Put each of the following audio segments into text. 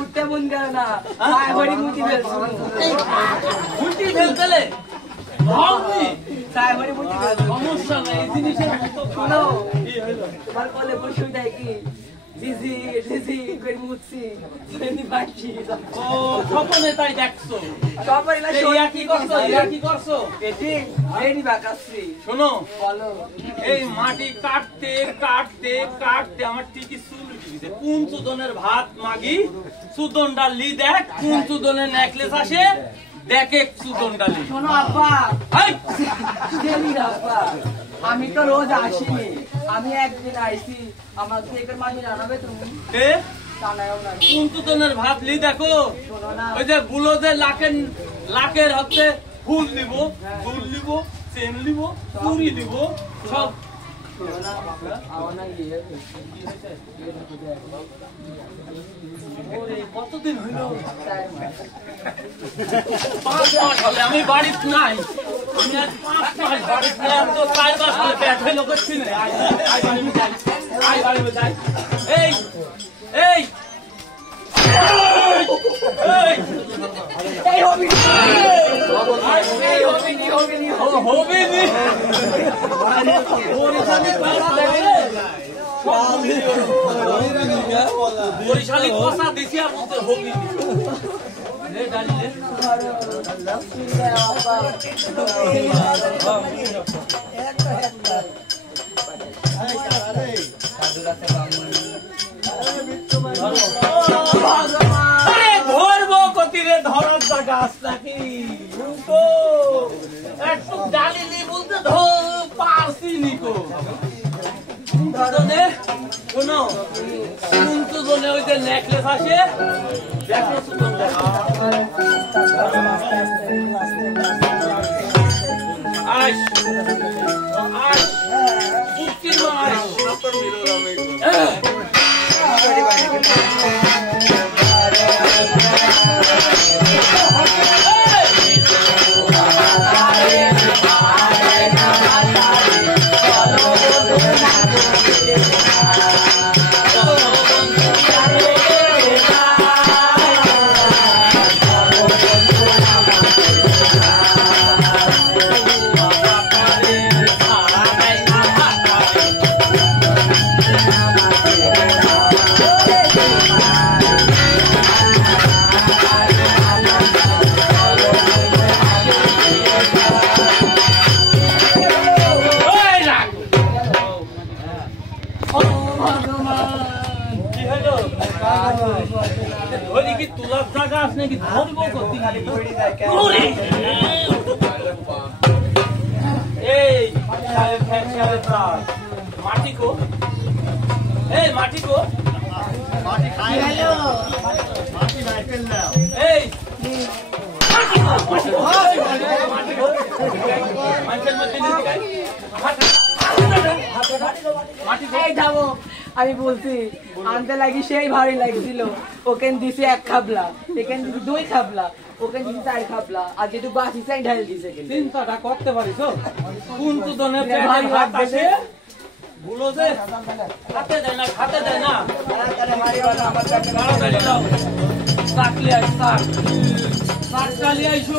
উঠতে মন করে না মুটি ফেলতে সমস্যা নেই এই জিনিসের শোনো তোমার কলে বসে দেয় কি তাই দেখছো শোনো এই মাটি কাটতে কাটতে কাটতে আমার ঠিকই চুল উঠে গেছে। কোন চুদনের ভাত মাগি চুদন ডালি দেখ, কোন চুদনের নেকলেস আসে দেখে চুদন ডালি। শোনো আব্বা, আমি তো রোজ আসিনি, আমি একদিন আইসি। আমার কেকের মাঝে জানাবে তুমি? কোন চুদনের ভাত লি দেখো, ওই যে গুলো যে লাখের হচ্ছে ফুল দিব, ফুল দিব, চেন দিব, চুরি দিব, সব কতদিন হইল? 5 মাস হলে আমি বাড়িতে নাই। আমি আজ 5 মাস বাড়িতে নাই, তো 4 মাস হলে পেট হইল করছি না। এই এই বরিশালী কষা দিছি আর বলতে হবি ধরবো কতিরে ধরার জায়গা আছে নাকি? একটু ডালিনি বলতে পারছি নিকো। শোনো কিন্তু জনে ওই যে নেকলেস আসে দেখো আস আস উকিল তুলার জায়গা আছে নাকি? ধরবো এই মাটি কো, এই মাটি কো, এই আমি বলছি আনতে লাগি সেই ভারী লাগছিল। ওকে দিছে 1 খাবলা, এখানে দিছি 2 খাবলা, ওকে দিছি 4 খাবলা, আর যেটু বাকি চাই ঢাল দিছে। চিন্তাটা করতে পারিস কোন তুদনের ভাত আসে গুলো যে খাতে দেয় না, খাতে দেয় না। চাকলি আইস চাকলি আইসো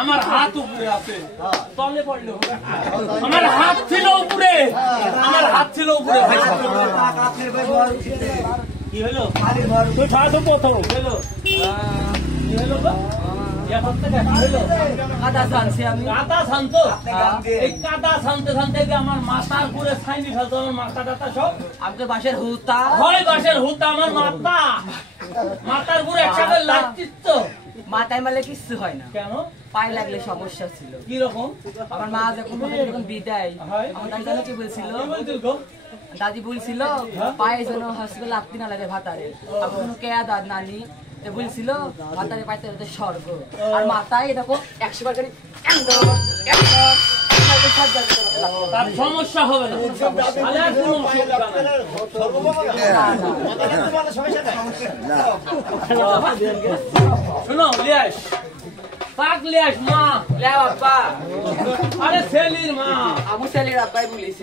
আমার হাত ছিল উপরে, আমার হাত ছিল উপরে। কি হলো? কাদা ছানছি আমি, কাদা ছানতো। এই কাদা ছানতে ছানতে আমার মাথার উপরে ছাইনি ফেলতো, আমার মাথা টাথা সব। আমি তো বাঁশের হুতা, হয় বাঁশের হুতা, আমার মাথার উপরে একসাথে লাগছিস তো। মাথায় মারলে কিচ্ছু হয় না। কেন? পায়ে লাগলে সমস্যা ছিল। কিরকম? আমার মা যখন বিদায় আমার দাদি জানো কি বলছিল? দাদি বলছিল পায়ে যেন হসপিটাল লাগতে না লাগে ভাতারে, এখনো কে দাদ নানি বলছিল ভাতারে পাইতে স্বর্গ, আর মাথায় এরকম 100 বার করে তার সমস্যা হবে না। শোনো লিয়াস, কাক লিয়াস মা, আব্বা, আরে সেলির মা, আমি সেলির আব্বাই বলেছি।